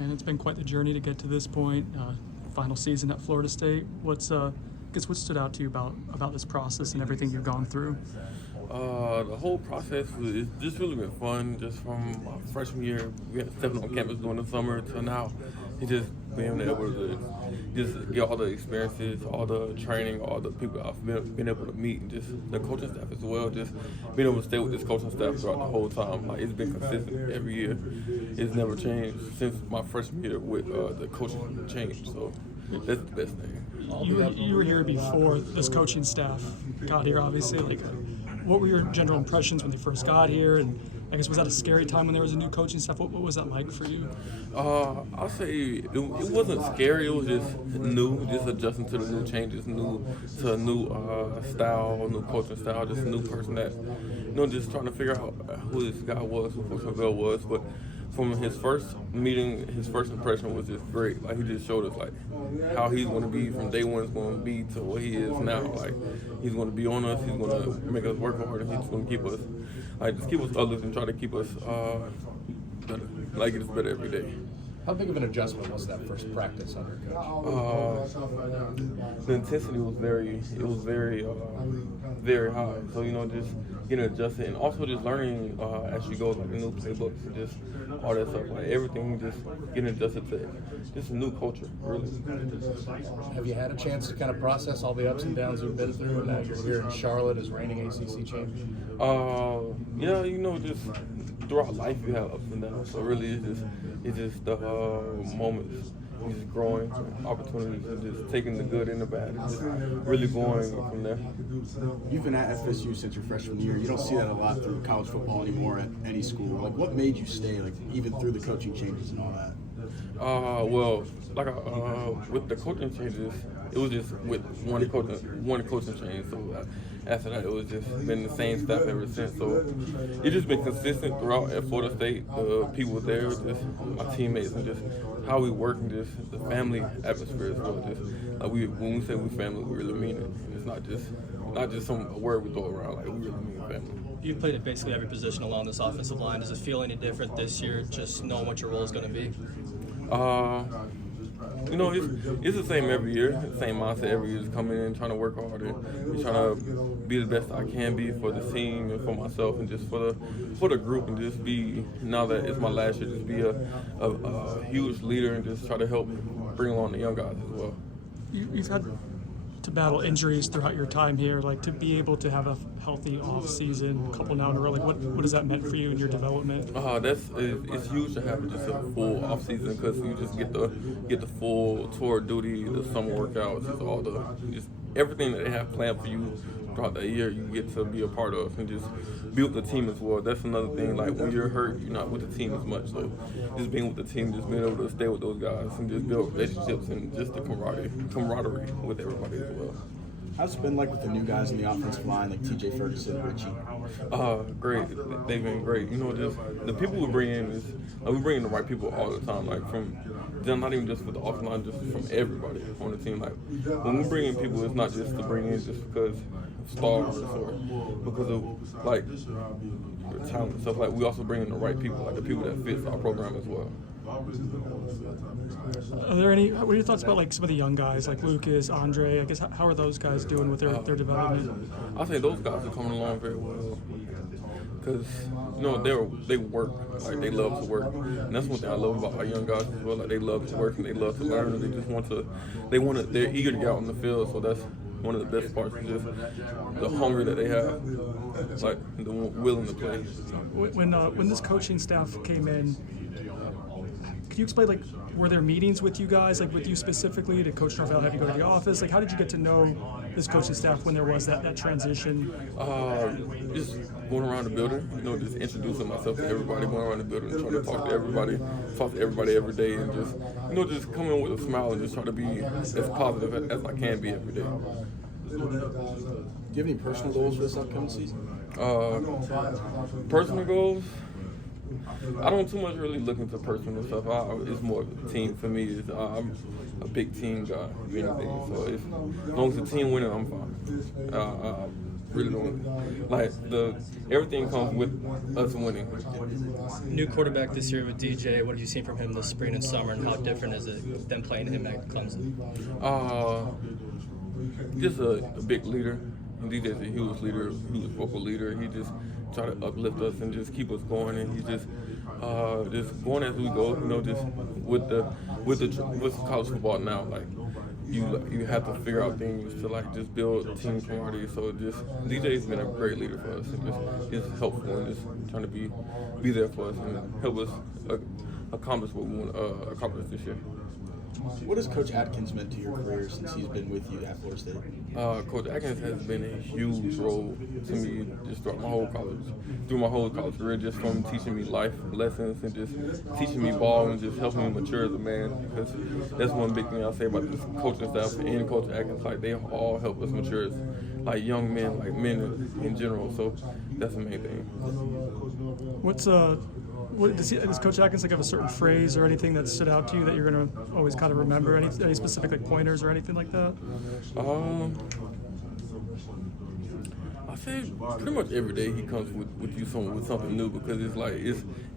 man, it's been quite the journey to get to this point. Final season at Florida State. What stood out to you about this process and everything you've gone through? The whole process was just really been fun. Just from my freshman year, we had stepping on campus during the summer to now. Just being able to just get all the experiences, all the training, all the people I've been able to meet, and just the coaching staff as well. Just being able to stay with this coaching staff throughout the whole time. Like, it's been consistent every year. It's never changed since my freshman year with the coaching change. So that's the best thing. You were here before this coaching staff got here, obviously. Like, what were your general impressions when you first got here? And I guess, was that a scary time when there was a new coaching staff? What was that like for you? I'll say it wasn't scary. It was just new, just adjusting to the new changes, to a new style, new coaching style, just a new person that, just trying to figure out who this guy was, who Coach Norvell was. But from his first meeting, his first impression was just great. Like, he just showed us like how he's going to be from day one. Is going to be to what he is now. Like, he's going to be on us. He's going to make us work hard, and he's going to keep us others and try to keep us better. Like, it's better every day. How big of an adjustment was that first practice under coach? The intensity was very high. So, just getting adjusted, and also just learning as you go, like the new playbooks and just all that stuff, like everything, just getting adjusted to just a new culture, really. Have you had a chance to kind of process all the ups and downs you've been through, and now you're here in Charlotte as reigning ACC champion? Yeah, just throughout life you have ups and downs. So really, it's just the moments. Just growing, opportunities, and just taking the good and the bad, and just really going from there. You've been at FSU since your freshman year. You don't see that a lot through college football anymore at any school. Like, what made you stay, like, even through the coaching changes and all that? With the coaching changes, it was just with one coaching change. So after that, it was just been the same staff ever since. So it's just been consistent throughout at Florida State. The people there, just my teammates, and just how we work, and just the family atmosphere as well. Just like when we say we family, we really mean it. And it's not just some word we throw around. Like, we really mean family. You've played at basically every position along this offensive line. Does it feel any different this year, just knowing what your role is going to be? It's the same every year. Same mindset every year. Just coming in, trying to work hard, and trying to be the best I can be for the team and for myself, and just for the group, and just be, now that it's my last year, just be a huge leader, and just try to help bring along the young guys as well. You've had to battle injuries throughout your time here, like, to be able to have a healthy off season, a couple now in a row, like, what has that meant for you in your development? It's huge to have just a full off season, because you just get the full tour duty, the summer workouts, just everything that they have planned for you throughout the year. You get to be a part of, and just be with the team as well. That's another thing. Like, when you're hurt, you're not with the team as much. So just being with the team, just being able to stay with those guys, and just build relationships, and just the camaraderie with everybody as well. How's it been like with the new guys in the offensive line, like TJ Ferguson, Richie? Great. They've been great. Just the people we bring in we bring in the right people all the time. Like, from not even just for the offensive line, just from everybody on the team. Like, when we bring in people, it's not just to bring in just because of stars or because of like your talent and stuff. Like, we also bring in the right people, like the people that fit our program as well. What are your thoughts about, like, some of the young guys, like Lucas, Andre? I guess, how are those guys doing with their development? I think those guys are coming along very well, because they work, like, they love to work, and that's one thing I love about our young guys as well. Like, they love to work, and they love to learn, and they just they're eager to get out on the field. So that's one of the best parts, is just the hunger that they have, like the willing to play. When this coaching staff came in, could you explain, like, were there meetings with you guys, like with you specifically? Did Coach Norvell have you go to the office? Like, how did you get to know this coaching staff when there was that transition? Just going around the building, just introducing myself to everybody, going around the building, trying to talk to everybody every day, and just, just come in with a smile and just try to be as positive as I can be every day. Do you have any personal goals for this upcoming season? Personal goals? I don't too much really look into personal stuff. It's more of a team for me. I'm a big team guy, if anything. So as long as the team winning, I'm fine. really don't like everything comes with us winning. New quarterback this year with DJ. What have you seen from him this spring and summer, and how different is it than playing him at Clemson? Just a big leader. DJ's a huge leader, huge vocal leader. He just try to uplift us and just keep us going, and he just going as we go. You know, just with college football now, like you have to figure out things to like just build team camaraderie. So just DJ's been a great leader for us, and just helpful and just trying to be there for us and help us accomplish what we want to accomplish this year. What has Coach Atkins meant to your career since he's been with you at Florida State? Coach Atkins has been a huge role to me just through my whole college career, just from teaching me life lessons and just teaching me ball and just helping me mature as a man. Because that's one big thing I'll say about this coaching staff and Coach Atkins. Like, they all help us mature as like young men, like men in general. So that's the main thing. What does Coach Atkins like have a certain phrase or anything that stood out to you that you're gonna always kind of remember? Any specific like pointers or anything like that? I say pretty much every day he comes with you with something new, because it's like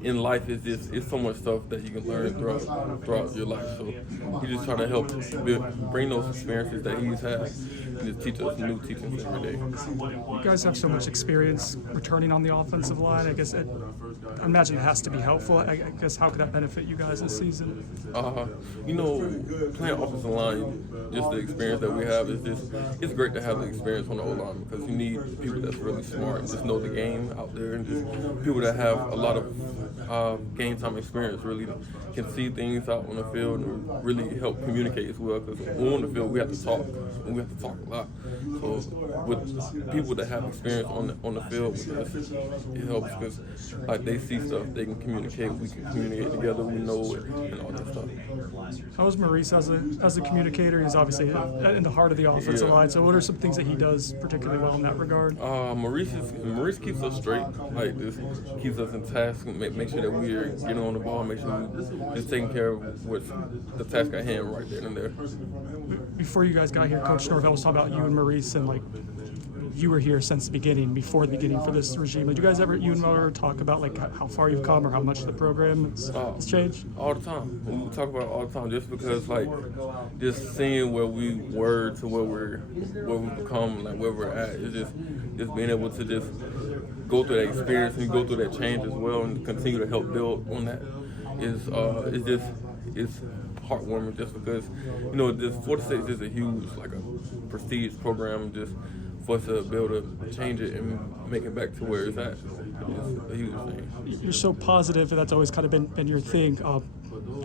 in life it's so much stuff that you can learn throughout your life. So he just try to help bring those experiences that he's had and just teach us new teachings every day. You guys have so much experience returning on the offensive line. I guess I imagine it has to be helpful. I guess how could that benefit you guys this season? You know, playing offensive line, just the experience that we have it's great to have the experience on the O-line, because you need people that's really smart and just know the game out there, and just people that have a lot of game time experience, really can see things out on the field and really help communicate as well. Because when we're on the field, we have to talk, and we have to talk a lot. So with people that have experience on the field with us, it helps, because like they see stuff, they can communicate, we can communicate together, we know it, and all that stuff. How is Maurice as a communicator? He's obviously in the heart of the offensive line. So what are some things that he does particularly well in that regard? Maurice keeps us straight, like this keeps us in task, make sure that we're getting on the ball, make sure we're just taking care of what's the task at hand right then and there. Before you guys got here, Coach Norvell was talking about you and Maurice, and like you were here since the beginning, before the beginning for this regime. Like, do you guys you and Miller talk about like how far you've come or how much the program has changed? All the time. We talk about it all the time, just because like just seeing where we were to where we've become, like where we're at, it's just being able to just go through that experience and go through that change as well, and continue to help build on that it's heartwarming, just because, you know, this Florida State is just a huge, like a prestige program, just for us to be able to change it and make it back to where it's at. It's a huge thing. You're so positive, and that's always kind of been your thing.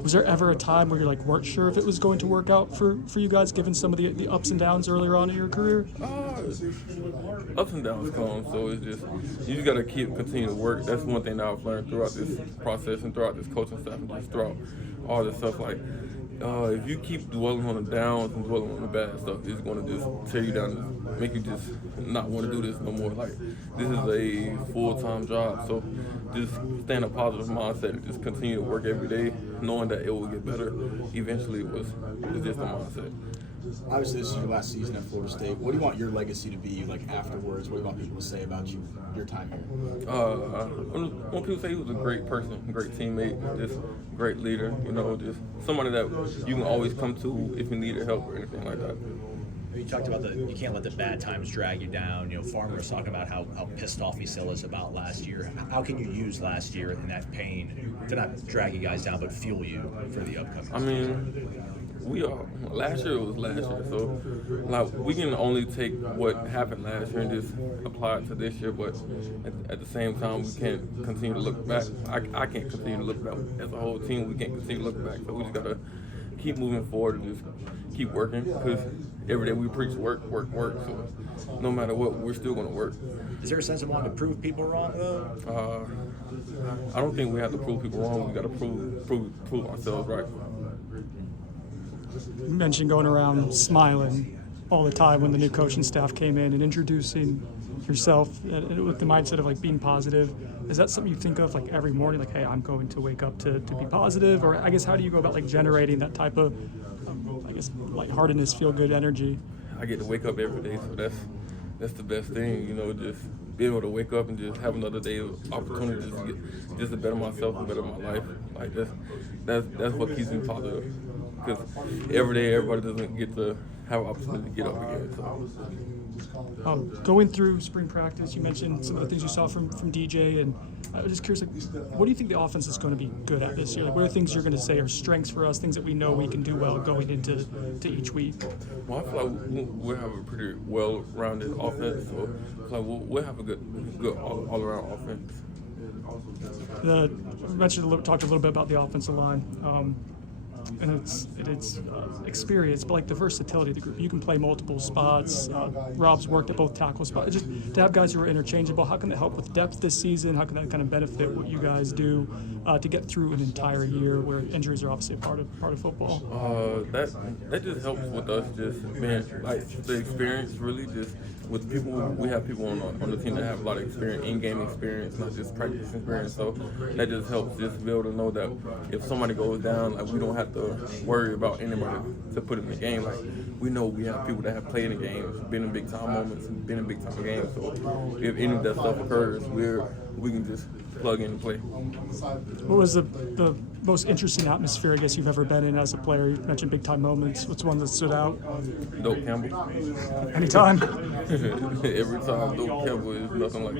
Was there ever a time where you like weren't sure if it was going to work out for you guys, given some of the ups and downs earlier on in your career? Ups and downs come, so it's just you just gotta continue to work. That's one thing that I've learned throughout this process and throughout this coaching staff and just throughout all this stuff. Like if you keep dwelling on the downs and dwelling on the bad stuff, it's gonna just tear you down and make you just not want to do this no more. Like, this is a full-time job, so just stay in a positive mindset and just continue to work every day, knowing that it will get better. Eventually, it was just a mindset. Obviously, this is your last season at Florida State. What do you want your legacy to be, like, afterwards? What do you want people to say about you, your time here? When people say he was a great person, great teammate, just great leader, you know, just somebody that you can always come to if you needed help or anything like that. You talked about you can't let the bad times drag you down. You know, Farmer was talking about how pissed off he still is about last year. How can you use last year and that pain to not drag you guys down, but fuel you for the upcoming season? I mean, last year was last year, so like we can only take what happened last year and just apply it to this year. But at the same time, we can't continue to look back. I can't continue to look back. As a whole team, we can't continue to look back. So we just gotta keep moving forward and just keep working, because every day we preach work. So no matter what, we're still gonna work. Is there a sense of wanting to prove people wrong, though? I don't think we have to prove people wrong. We gotta prove ourselves right. You mentioned going around smiling all the time when the new coaching staff came in and introducing yourself with the mindset of like being positive. Is that something you think of like every morning, like, hey, I'm going to wake up to be positive? Or I guess how do you go about like generating that type of lightheartedness, feel good energy? I get to wake up every day, so that's the best thing, you know, just being able to wake up and just have another day of opportunity just to better myself and better my life. Like that's what keeps me positive. Because every day everybody doesn't get to have an opportunity to get up again. So. Going through spring practice, you mentioned some of the things you saw from DJ, and I was just curious, like, what do you think the offense is going to be good at this year? Like, what are things you're going to say are strengths for us, things that we know we can do well going into each week? Well, I feel like we'll have a pretty well-rounded offense, so I feel like we'll have a good all-around offense. You talked a little bit about the offensive line. And it's experience, but like the versatility of the group. You can play multiple spots. Rob's worked at both tackle spots. Just to have guys who are interchangeable, how can that help with depth this season? How can that kind of benefit what you guys do to get through an entire year where injuries are obviously a part of football? That just helps with us just being like the experience really just with people. We have people on the team that have a lot of experience, in-game experience, not just practice experience. So that just helps just be able to know that if somebody goes down, like we don't have to worry about anybody to put in the game. Like we know we have people that have played in games, been in big time moments, and been in big time games. So if any of that stuff occurs, we can just plug in and play. What was the most interesting atmosphere I guess you've ever been in as a player? You mentioned big time moments. What's one that stood out? Doak Campbell. Anytime. Every time Doak Campbell is nothing like.